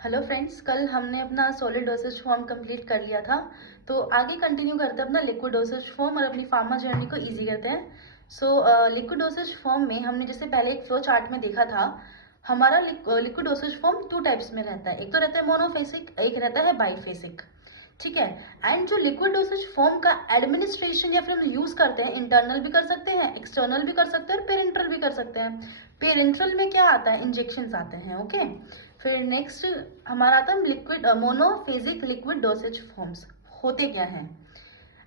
Hello friends, कल हमने अपना सॉलिड डोसेज फॉर्म कंप्लीट कर लिया था। तो आगे कंटिन्यू करते हैं अपना लिक्विड डोसेज फॉर्म और अपनी फार्मा जर्नी को इजी करते हैं। लिक्विड डोसेज फॉर्म में हमने जैसे पहले एक फ्लो चार्ट में देखा था, हमारा liquid dosage form two types में रहता है। एक तो रहता है मोनोफेसिक, एक रहता है बाईफेसिक। ठीक है। एंड जो लिक्विड डोसेज फॉर्म का एडमिनिस्ट्रेशन या फिर हम यूज करते हैं, इंटरनल भी कर सकते हैं, एक्सटर्नल भी कर सकते हैं और पेरेंट्रल भी कर सकते हैं। पेरेंट्रल में क्या आता है? इंजेक्शन आते हैं। ओके। फिर नेक्स्ट हमारा आता है liquid monophasic liquid dosage forms. होते क्या हैं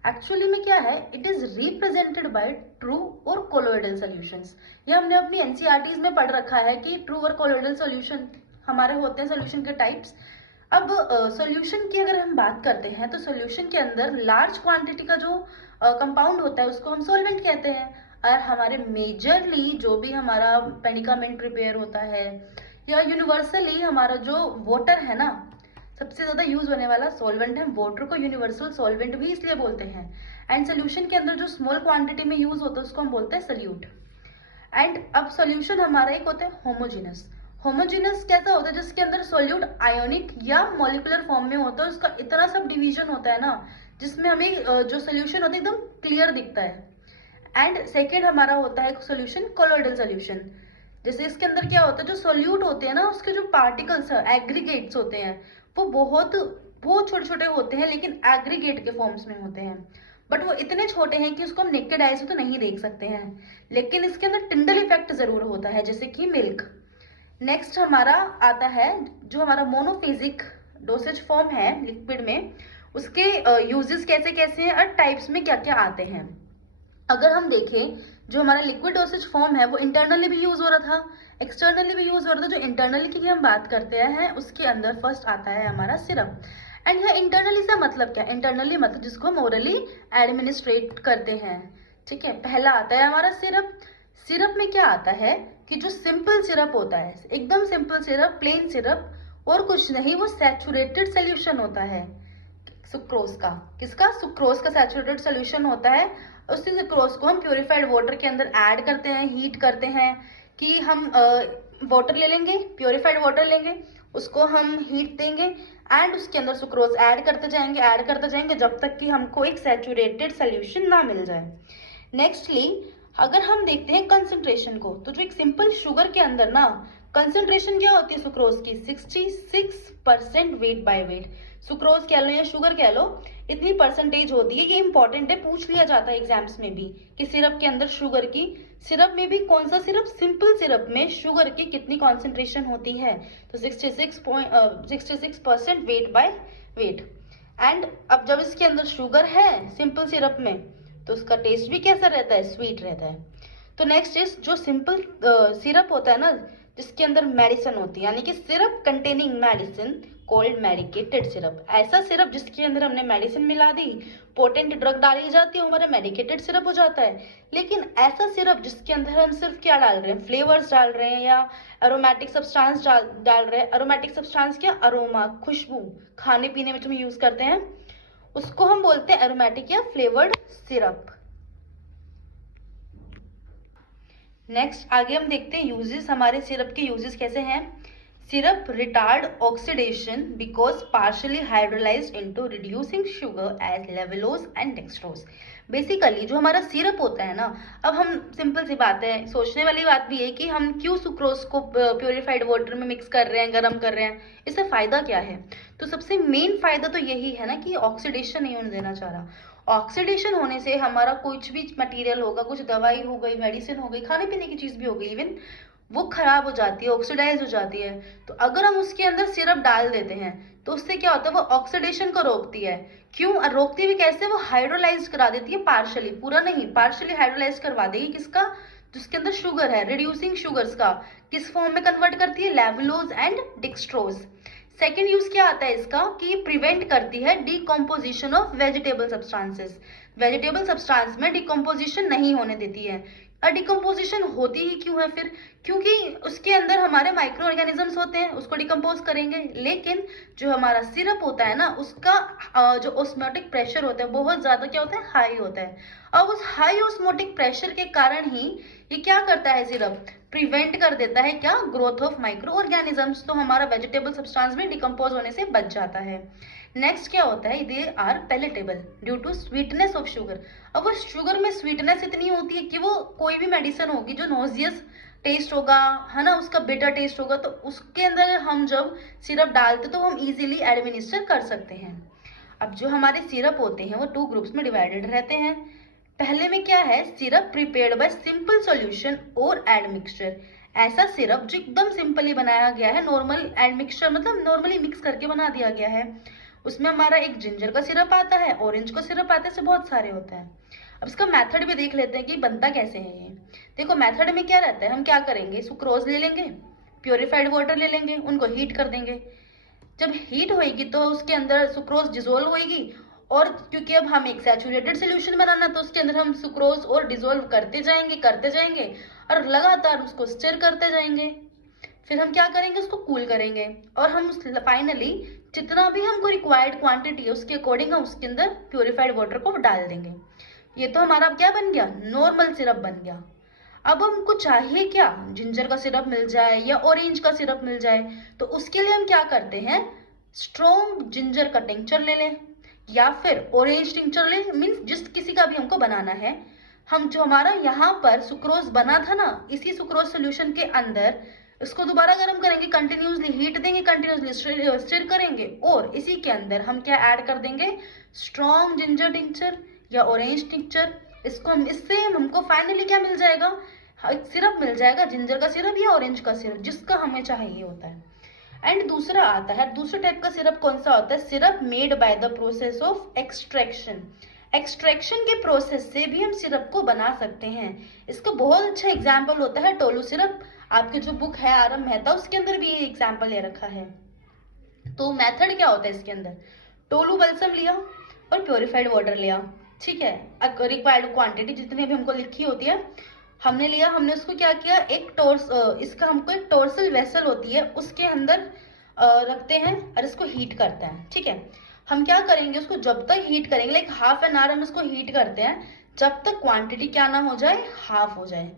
एक्चुअली में? क्या है? It is represented by true और कोलोइडल सॉल्यूशंस। ये हमने अपनी एनसीईआरटीज में पढ़ रखा है कि ट्रू और कोलोइडल सॉल्यूशन हमारे होते हैं सॉल्यूशन के टाइप्स। अब सॉल्यूशन की अगर हम बात करते हैं तो सॉल्यूशन के अंदर लार्ज क्वांटिटी का जो कंपाउंड होता है उसको हम सॉल्वेंट कहते हैं। और हमारे मेजरली जो भी हमारा मेडिकामेंट प्रिपेयर होता है या यूनिवर्सली हमारा जो वाटर है ना, सबसे ज्यादा यूज होने वाला सॉल्वेंट है। वाटर को यूनिवर्सल सॉल्वेंट भी इसलिए बोलते हैं। एंड सोल्यूशन के अंदर जो स्मॉल क्वांटिटी में यूज होता है उसको हम बोलते हैं सल्यूट। एंड अब सॉल्यूशन हमारा एक होता है होमोजीनस। होमोजीनस कैसा होता है? जिसके अंदर सॉल्यूट आयोनिक या मॉलिक्यूलर फॉर्म में होता है, उसका इतना सब डिवीजन होता है ना, जिसमें हमें जो सोल्यूशन होता है एकदम क्लियर दिखता है। एंड सेकेंड हमारा होता है सोल्यूशन कोलोइडल सोल्यूशन। जैसे इसके अंदर क्या होता है, जो सोल्यूट होते हैं ना, उसके जो पार्टिकल्स है, एग्रीगेट्स होते हैं, वो बहुत बहुत छोटे छोटे होते हैं, लेकिन एग्रीगेट के फॉर्म्स में होते हैं। बट वो इतने छोटे हैं कि उसको हम नेकेड आई से तो नहीं देख सकते हैं, लेकिन इसके अंदर टिंडल इफेक्ट जरूर होता है, जैसे कि मिल्क। नेक्स्ट हमारा आता है जो हमारा मोनोफेजिक डोसेज फॉर्म है लिक्विड में, उसके यूजेस कैसे कैसे हैं और टाइप्स में क्या क्या आते हैं। अगर हम देखें, जो हमारा लिक्विड डोसेज फॉर्म है वो इंटरनली भी यूज हो रहा था, एक्सटर्नली भी यूज हो रहा था। जो इंटरनली की हम बात करते हैं उसके अंदर फर्स्ट आता है हमारा सिरप। एंड यह इंटरनली से मतलब क्या? इंटरनली मतलब जिसको हम ओरली एडमिनिस्ट्रेट करते हैं। ठीक है। पहला आता है हमारा सिरप। सिरप में क्या आता है कि जो सिंपल सिरप होता है, एकदम सिंपल सिरप, प्लेन सिरप और कुछ नहीं, वो सैचुरेटेड सोल्यूशन होता है सुक्रोज का। किसका? सुक्रोज का सैचुरेटेड सोल्यूशन होता है। उसी सुक्रोज को हम प्योरीफाइड वाटर के अंदर ऐड करते हैं, हीट करते हैं। कि हम वाटर ले लेंगे, प्योरीफाइड वाटर लेंगे, उसको हम हीट देंगे एंड उसके अंदर सुक्रोज ऐड करते जाएंगे जब तक कि हमको एक सैचुरेटेड सोल्यूशन ना मिल जाए। नेक्स्टली अगर हम देखते हैं कंसंट्रेशन को, तो जो एक सिंपल शुगर के अंदर ना कंसंट्रेशन क्या होती है सुक्रोज की? 66% वेट बाय वेट। सुक्रोज कह लो या शुगर कह लो, इतनी परसेंटेज होती है। ये इंपॉर्टेंट है, पूछ लिया जाता है एग्जाम्स में भी कि सिरप के अंदर शुगर की, सिरप में भी कौन सा सिरप, सिंपल सिरप में शुगर की कितनी कॉन्सेंट्रेशन होती है? तो 66% वेट बाय वेट। एंड अब जब इसके अंदर शुगर है सिंपल सिरप में, तो उसका टेस्ट भी कैसा रहता है? स्वीट रहता है। तो नेक्स्ट इज जो सिंपल सिरप होता है ना, जिसके अंदर मेडिसिन होती है, यानी कि syrup containing medicine cold medicated syrup. ऐसा सिरप जिसके अंदर हमने मेडिसिन मिला दी, पोटेंट ड्रग डाली जाती है, हमारा मेडिकेटेड सिरप हो जाता है। लेकिन ऐसा सिरप जिसके अंदर हम सिर्फ क्या डाल रहे हैं? फ्लेवर्स डाल रहे हैं या अरोमेटिक सब्सटेंस डाल रहे हैं। अरोमेटिक सब्सटेंस क्या? अरोमा, खुशबू, खाने पीने में जो हम यूज करते हैं उसको हम बोलते हैं एरोमेटिक या फ्लेवर्ड सिरप। नेक्स्ट आगे हम देखते हैं यूजेस, हमारे सिरप के यूजेस कैसे हैं। Syrup retard oxidation because partially hydrolysed into reducing sugar as levulose and dextrose. Basically जो हमारा सिरप होता है ना, अब हम सिंपल सी बात है, सोचने वाली बात भी है कि हम क्यों सुक्रोज को प्योरीफाइड वाटर में मिक्स कर रहे हैं, गर्म कर रहे हैं, इससे फायदा क्या है? तो सबसे मेन फायदा तो यही है ना कि ऑक्सीडेशन नहीं होने देना चाह रहा। ऑक्सीडेशन होने से हमारा कुछ भी मटेरियल होगा, कुछ दवाई हो गई, मेडिसिन हो गई, खाने पीने की चीज भी हो गई, इवन वो खराब हो जाती है, ऑक्सीडाइज हो जाती है। तो अगर हम उसके अंदर सिरप डाल देते हैं तो उससे क्या होता है? वो ऑक्सीडेशन को रोकती है। क्यों रोकती भी? कैसे? वो हाइड्रोलाइज करा देती है पार्शली, पूरा नहीं, पार्शली हाइड्रोलाइज करवा देगी। किसका? जिसके अंदर शुगर है, रिड्यूसिंग शुगर्स का किस फॉर्म में कन्वर्ट करती है? लेवलोज एंड डिक्सट्रोज। सेकेंड यूज क्या आता है इसका कि प्रिवेंट करती है decomposition of vegetable substances. Vegetable substance में डिकम्पोजिशन नहीं होने देती है। और डिकम्पोजिशन होती ही क्यों है फिर? क्योंकि उसके अंदर हमारे माइक्रो ऑर्गेनिजम्स होते हैं, उसको डिकम्पोज करेंगे। लेकिन जो हमारा सिरप होता है ना, उसका जो ऑस्मोटिक प्रेशर होता है बहुत ज्यादा क्या होता है? हाई होता है। अब उस हाई ऑस्मोटिक प्रेशर के कारण ही ये क्या करता है सिरप, प्रिवेंट कर देता है क्या, ग्रोथ ऑफ माइक्रो ऑर्गेनिजम्स, तो हमारा वेजिटेबल सब्सटेंस भी डिकम्पोज होने से बच जाता है। नेक्स्ट क्या होता है, they are palatable due to sweetness of sugar. अब वो शुगर में स्वीटनेस इतनी होती है कि वो कोई भी मेडिसिन होगी जो नोजियस टेस्ट होगा, है ना, उसका बिटर टेस्ट होगा, तो उसके अंदर हम जब सिरप डालते तो हम इजीली एडमिनिस्टर कर सकते हैं। अब जो हमारे सिरप होते हैं वो 2 ग्रुप्स में डिवाइडेड रहते हैं। पहले में क्या है, syrup prepared by simple solution और एड मिक्सचर। ऐसा सिरप जो एकदम सिंपली बनाया गया है, नॉर्मल एड मिक्सचर मतलब नॉर्मली मिक्स करके बना दिया गया है। उसमें हमारा एक जिंजर का सिरप आता है, ऑरेंज का सिरप आता है, ऐसे बहुत सारे होते हैं। अब इसका मेथड भी देख लेते हैं कि बनता कैसे है ये। देखो मेथड में क्या रहता है, हम क्या करेंगे, सुक्रोज ले लेंगे, प्योरीफाइड वाटर ले लेंगे, उनको हीट कर देंगे। जब हीट होएगी तो उसके अंदर सुक्रोज डिजोल्व होएगी, और क्योंकि अब हम एक सैचुरेटेड सोल्यूशन बनाना तो उसके अंदर हम सुक्रोज और डिजोल्व करते जाएंगे और लगातार उसको स्टिर करते जाएंगे। फिर हम क्या करेंगे, उसको कूल करेंगे और हम फाइनली जितना भी हमको रिक्वायर्ड क्वांटिटी है उसके अकॉर्डिंग हम उसके अंदर प्योरीफाइड वाटर को डाल देंगे। ये तो हमारा क्या बन गया, नॉर्मल सिरप बन गया। अब हमको चाहिए क्या, जिंजर का सिरप मिल जाए या ऑरेंज का सिरप मिल जाए, तो उसके लिए हम क्या करते हैं, स्ट्रॉन्ग जिंजर का टिंचर ले लें या फिर ऑरेंज टिंचर ले, मीन्स जिस किसी का भी हमको बनाना है। हम जो हमारा यहाँ पर सुक्रोज बना था ना, इसी सुक्रोज सोल्यूशन के अंदर इसको दोबारा गर्म करेंगे, कंटिन्यूसली हीट देंगे, कंटिन्यूसली स्टिर करेंगे, और इसी के अंदर हम क्या ऐड कर देंगे, स्ट्रॉन्ग जिंजर टिंचर या ऑरेंज टिंचर। इसको हम इससे हमको फाइनली क्या मिल जाएगा, सिरप मिल जाएगा, जिंजर का सिरप या ऑरेंज का सिरप, जिसका हमें चाहिए होता है। एंड दूसरा आता है, दूसरे टाइप का सिरप कौन सा होता है, syrup made by the process of extraction. Extraction के प्रोसेस से भी हम सिरप को बना सकते हैं। इसका बहुत अच्छा एग्जाम्पल होता है टोलू सिरप। आपकी जो बुक है आर एम मेहता, उसके अंदर भी ये एग्जाम्पल ले रखा है। तो मेथड क्या होता है इसके अंदर, टोलू बल्सम लिया और प्योरीफाइड वाटर लिया, ठीक है, रिक्वायर्ड क्वांटिटी जितनी भी हमको लिखी होती है हमने लिया। हमने उसको क्या किया, इसका हमको एक टॉर्सल वेसल होती है उसके अंदर रखते हैं और इसको हीट करते हैं, ठीक है। हम क्या करेंगे, उसको जब तक हीट करेंगे, लाइक हाफ एन आवर हम इसको हीट करते हैं, जब तक क्वांटिटी क्या ना हो जाए, हाफ हो जाए।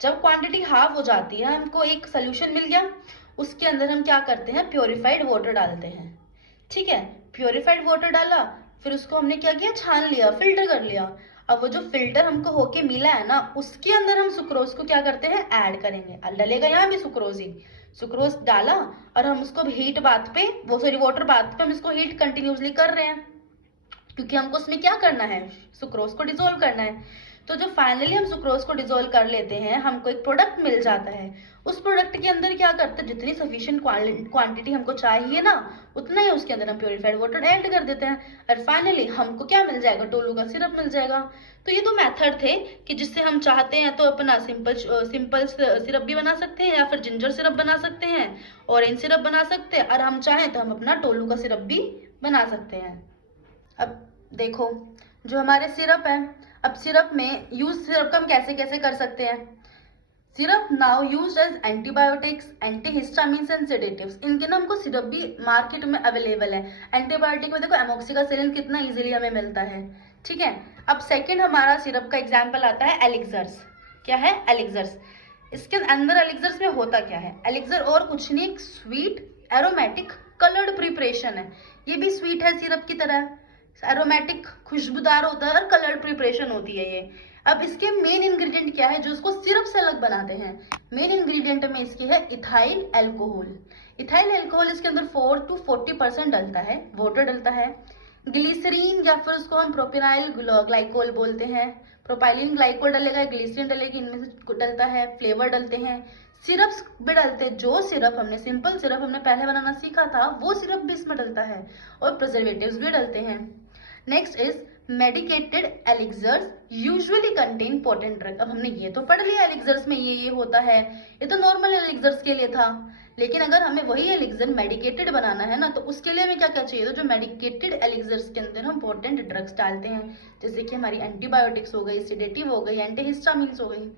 जब क्वांटिटी हाफ हो जाती है, हमको एक सोल्यूशन मिल गया, उसके अंदर हम क्या करते हैं, प्योरीफाइड वाटर डालते हैं, ठीक है। प्योरीफाइड वाटर डाला, फिर उसको हमने क्या किया, छान लिया, फिल्टर कर लिया। अब वो जो फिल्टर हमको होके मिला है ना, उसके अंदर हम सुक्रोज को क्या करते हैं, ऐड करेंगे। डलेगा यहाँ भी सुक्रोज ही, सुक्रोज डाला और हम उसको हीट बात पे, वो सॉरी वाटर बात पे हम इसको हीट कंटिन्यूसली कर रहे हैं, क्योंकि हमको उसमें क्या करना है, सुक्रोज को डिसोल्व करना है। तो जो फाइनली हम सुक्रोज को डिसोल्व कर लेते हैं, हमको एक प्रोडक्ट मिल जाता है। उस प्रोडक्ट के अंदर क्या करते हैं, जितनी सफिशिएंट क्वांटिटी हमको चाहिए ना, उतना ही उसके अंदर हम प्योरीफाइड वाटर ऐड कर देते हैं और फाइनली हमको क्या मिल जाएगा, टोलू का सिरप मिल जाएगा। तो ये तो मेथड थे कि जिससे हम चाहते हैं तो अपना सिंपल सिरप भी बना सकते हैं या फिर जिंजर सिरप बना सकते हैं, ऑरेंज सिरप बना सकते हैं, और हम चाहें तो हम अपना टोलू का सिरप भी बना सकते हैं। अब देखो जो हमारे सिरप है, अब सिरप में यूज सिरप का हम कैसे कैसे कर सकते हैं। Syrup now use as antibiotics, antihistamines and sedatives. इनके ना हमको सिरप भी मार्केट में अवेलेबल है। एंटीबायोटिक में देखो एमोक्सिसिलिन कितना इजीली हमें मिलता है, ठीक है। अब सेकंड हमारा सिरप का एग्जांपल आता है एलिक्सर्स। क्या है, एलिक्सर्स। इसके अंदर एलिक्सर्स में होता क्या है, एलिक्सर और कुछ नहीं, एक स्वीट एरोमेटिक कलर्ड प्रिपरेशन है। ये भी स्वीट है सिरप की तरह, एरोमेटिक खुशबूदार होता है और कलर्ड प्रिपरेशन होती है ये। अब इसके मेन इंग्रेडिएंट क्या है जो इसको सिरप से अलग बनाते हैं, मेन इंग्रेडिएंट में इसकी है इथाइल एल्कोहल। इथाइल एल्कोहल इसके अंदर 4 to 40% डलता है, वाटर डलता है, ग्लिसरीन या फिर उसको हम प्रोपिनाइल ग्लाइकोल बोलते हैं, प्रोपाइलिन ग्लाइकोल डलेगा, ग्लिसरीन डलेगी, इनमें से डलता है, फ्लेवर डलते हैं, सिरप्स भी डलते हैं। जो सिरप हमने सिंपल सिरप हमने पहले बनाना सीखा था वो सिरप भी इसमें डलता है, और प्रिजर्वेटिव्स भी डलते हैं। Next is medicated elixirs usually contain potent drug. अब हमने ये तो पढ़ लिया एलिक्सर्स में ये होता है, ये तो नॉर्मल एलिक्सर्स के लिए था, लेकिन अगर हमें वही एलिक्सर मेडिकेटेड बनाना है ना, तो उसके लिए हमें क्या क्या चाहिए, तो जो मेडिकेटेड एलिक्सर्स के अंदर हम पोटेंट ड्रग्स डालते हैं, जैसे कि हमारी एंटीबायोटिक्स हो गई, सिडेटिव हो गई, एंटीहिस्टामिन्स हो गई।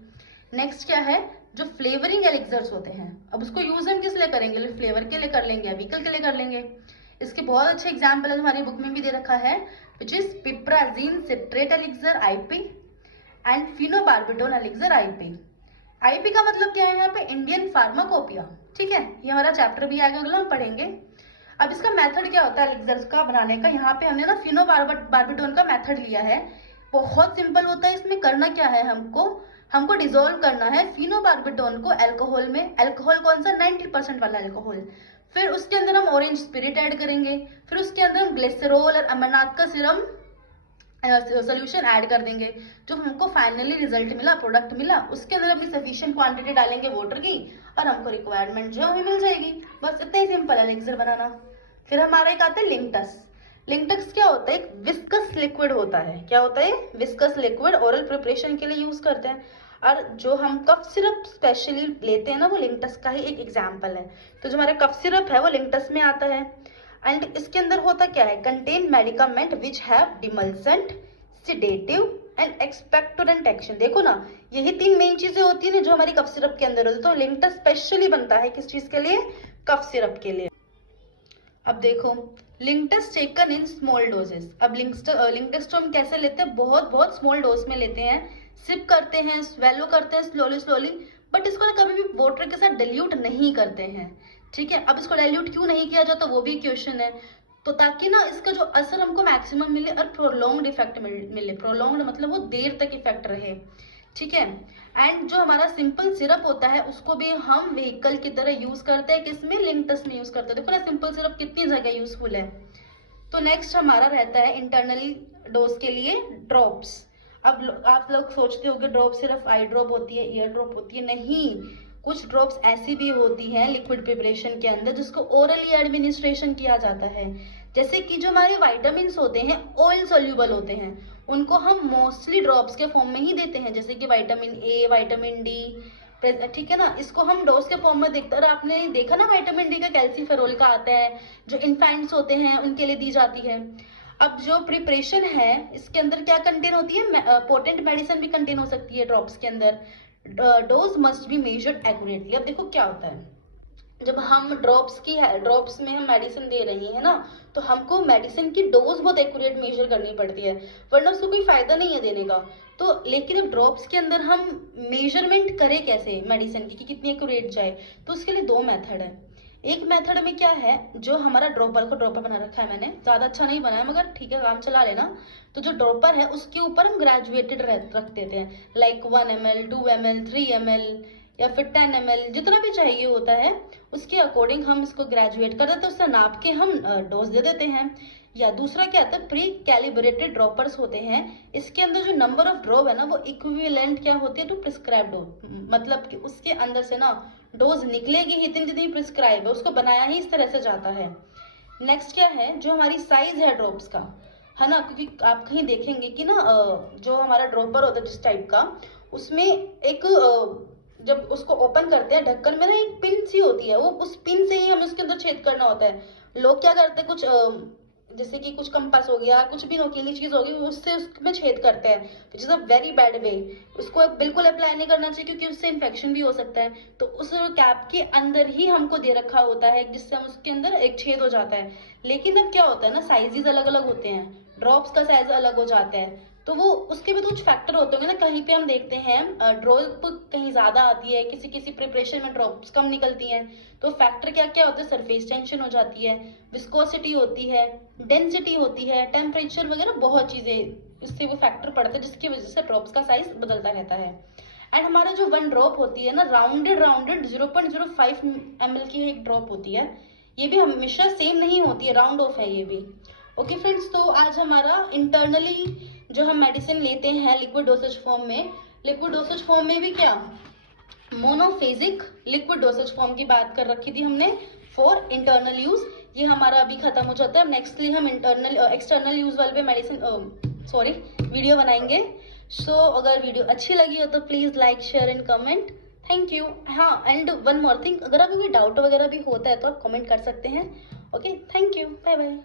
नेक्स्ट क्या है, जो फ्लेवरिंग एलिक्सर्स होते हैं, अब उसको यूज हम किस लिए करेंगे, फ्लेवर के लिए कर लेंगे या व्हीकल के लिए कर लेंगे। इसके बहुत अच्छे एग्जाम्पल है, हमारी बुक में भी दे रखा है, which is piperazine citrate elixir IP and phenobarbital elixir IP. IP का मतलब क्या है यहाँ पे, इंडियन फार्माकोपिया, ठीक है, ये हमारा चैप्टर भी आएगा, अगला हम पढ़ेंगे। अब इसका मेथड क्या होता है एलिक्सर्स का बनाने का, यहाँ पे हमने ना फिनोबार्बिटोन का मेथड लिया है। बहुत सिंपल होता है, इसमें करना क्या है, हमको डिसॉल्व करना है फिनोबार्बिटोन को अल्कोहल में। अल्कोहल कौन सा, 90% वाला अल्कोहल। फिर उसके अंदर हम ऑरेंज स्पिरिट ऐड करेंगे, फिर उसके अंदर हम ग्लिसरॉल और अमरनाथ का सिरम सोल्यूशन ऐड कर देंगे। जो हमको फाइनली रिजल्ट मिला, प्रोडक्ट मिला, उसके अंदर अपनी सफिशिएंट क्वांटिटी डालेंगे वाटर की, और हमको रिक्वायरमेंट जो हमें मिल जाएगी। बस इतना ही सिंपल है एलिक्सर बनाना। फिर हमारा एक आता है लिंकटस। लिंकटस क्या होता है, एक विस्कस लिक्विड होता है। क्या होता है, विस्कस लिक्विड, ओरल प्रिपरेशन के लिए यूज करते हैं। और जो हम कफ सिरप स्पेशली लेते हैं ना, वो लिंकटस का ही एक एग्जाम्पल है। तो जो हमारा कफ सिरप है वो लिंकटस में आता है। एंड इसके अंदर होता क्या है, contain medicament which have demulcent, sedative and expectorant action. देखो ना, यही 3 मेन चीजें होती है ना जो हमारी कफ सिरप के अंदर होती है। तो लिंकटस स्पेशली बनता है किस चीज के लिए, कफ सिरप के लिए। अब देखो, लिंकटस टेकन इन स्मॉल डोजेस। अब लिंकटस तो हम कैसे लेते हैं, बहुत बहुत स्मॉल डोज में लेते हैं, सिप करते हैं, स्वेलो करते हैं स्लोली स्लोली, बट इसको ना कभी भी वाटर के साथ डिल्यूट नहीं करते हैं, ठीक है। अब इसको डाइल्यूट क्यों नहीं किया जाता, वो भी क्वेश्चन है। तो ताकि ना इसका जो असर हमको मैक्सिमम मिले और प्रोलॉन्ग्ड इफेक्ट मिले। प्रोलॉन्ग्ड मतलब वो देर तक इफेक्ट रहे, ठीक है। एंड जो हमारा सिंपल सिरप होता है उसको भी हम व्हीकल की तरह यूज करते हैं, किसमें, लिंकटस में यूज करते हैं। देखो ना सिंपल सिरप कितनी जगह यूजफुल है। तो नेक्स्ट हमारा रहता है इंटरनली डोज के लिए ड्रॉप्स। अब आप लोग सोचते हो कि ड्रॉप सिर्फ आई ड्रॉप होती है, ईयर ड्रॉप होती है, नहीं। कुछ ड्रॉप्स ऐसी भी होती हैं लिक्विड प्रिपरेशन के अंदर जिसको ओरली एडमिनिस्ट्रेशन किया जाता है। जैसे कि जो हमारे वाइटामिन होते हैं ऑयल सोल्यूबल होते हैं, उनको हम मोस्टली ड्रॉप्स के फॉर्म में ही देते हैं, जैसे कि विटामिन ए, विटामिन डी, ठीक है ना। इसको हम डोज के फॉर्म में देखते हैं। और आपने देखा ना विटामिन डी का कैल्सीफेरोल का आता है, जो इन्फेंट्स होते हैं उनके लिए दी जाती है। अब जो प्रिपरेशन है इसके अंदर क्या कंटेन होती है, पोटेंट मेडिसिन भी कंटेन हो सकती है ड्रॉप्स के अंदर। Dose must be measured accurately. अब देखो क्या होता है, जब हम ड्रॉप्स में हम मेडिसिन दे रही है ना, तो हमको मेडिसिन की डोज बहुत एक्यूरेट मेजर करनी पड़ती है, वरना उसको कोई फायदा नहीं है देने का। तो लेकिन अब ड्रॉप्स के अंदर हम मेजरमेंट करें कैसे मेडिसिन की कि कितनी एक्यूरेट जाए, तो उसके लिए 2 मेथड है। एक मेथड में क्या है, जो हमारा ड्रॉपर को ड्रॉपर बना रखा है मैंने, ज्यादा अच्छा नहीं बनाया मगर ठीक है, काम चला लेना। तो जो ड्रॉपर है उसके ऊपर हम ग्रेजुएटेड रख देते हैं, लाइक 1 ml, 2 ml, 3 ml या फिर 10 ml, जितना भी चाहिए होता है उसके अकॉर्डिंग हम इसको ग्रेजुएट कर देते हैं, उससे नाप के हम डोज दे देते हैं। या दूसरा क्या आता है, प्री कैलिब्रेटेड ड्रॉपर्स होते हैं। इसके अंदर जो नंबर ऑफ ड्रॉप है ना वो इक्विवेलेंट क्या होती है टू प्रिस्क्राइब डोज, मतलब कि उसके अंदर से ना डोज निकलेगी ही इतनी जितनी प्रिस्क्राइब है, उसको बनाया ही इस तरह से जाता है। नेक्स्ट क्या है, जो हमारी साइज है ड्रॉप्स का, है ना, क्योंकि आप कहीं देखेंगे कि ना जो हमारा ड्रॉपर होता है जिस टाइप का, उसमें एक जब उसको ओपन करते हैं ढक्कन में ना एक पिन सी होती है, वो उस पिन से ही हमें उसके अंदर छेद करना होता है। लोग क्या करते हैं, कुछ जैसे कि कुछ कंपास हो गया, कुछ भी नोकीली चीज होगी, उससे उसमें छेद करते हैं, which is a very bad way. उसको बिल्कुल अप्लाई नहीं करना चाहिए क्योंकि उससे इन्फेक्शन भी हो सकता है। तो उस कैप के अंदर ही हमको दे रखा होता है जिससे हम उसके अंदर एक छेद हो जाता है। लेकिन अब क्या होता है ना, साइजेस अलग अलग होते हैं, ड्रॉप्स का साइज अलग हो जाता है, तो वो उसके भी तो कुछ फैक्टर होते होंगे ना। कहीं पे हम देखते हैं ड्रॉप कहीं ज्यादा आती है, किसी किसी प्रिपरेशन में ड्रॉप्स कम निकलती हैं। तो फैक्टर क्या क्या होते हैं, सरफेस टेंशन हो जाती है, विस्कोसिटी होती है, डेंसिटी होती है, टेम्परेचर वगैरह, बहुत चीजें इससे वो फैक्टर पड़ता है जिसकी वजह से ड्रॉप्स का साइज बदलता रहता है। एंड हमारा जो 1 ड्रॉप होती है ना, राउंडेड 0.05 ml की एक ड्रॉप होती है। ये भी हमेशा सेम नहीं होती है, राउंड ऑफ है ये भी। ओके फ्रेंड्स, तो आज हमारा इंटरनली जो हम मेडिसिन लेते हैं लिक्विड डोसेज फॉर्म में, लिक्विड डोसेज फॉर्म में भी क्या मोनोफेजिक लिक्विड डोसेज फॉर्म की बात कर रखी थी हमने फॉर इंटरनल यूज। ये हमारा अभी खत्म हो जाता है। नेक्स्टली हम एक्सटर्नल यूज वाले पे वीडियो बनाएंगे। सो अगर वीडियो अच्छी लगी हो तो please like, share and comment. Thank you. हाँ, एंड वन मोर थिंग, अगर आपको कोई डाउट वगैरह भी होता है तो आप कमेंट कर सकते हैं। Okay, thank you, bye bye.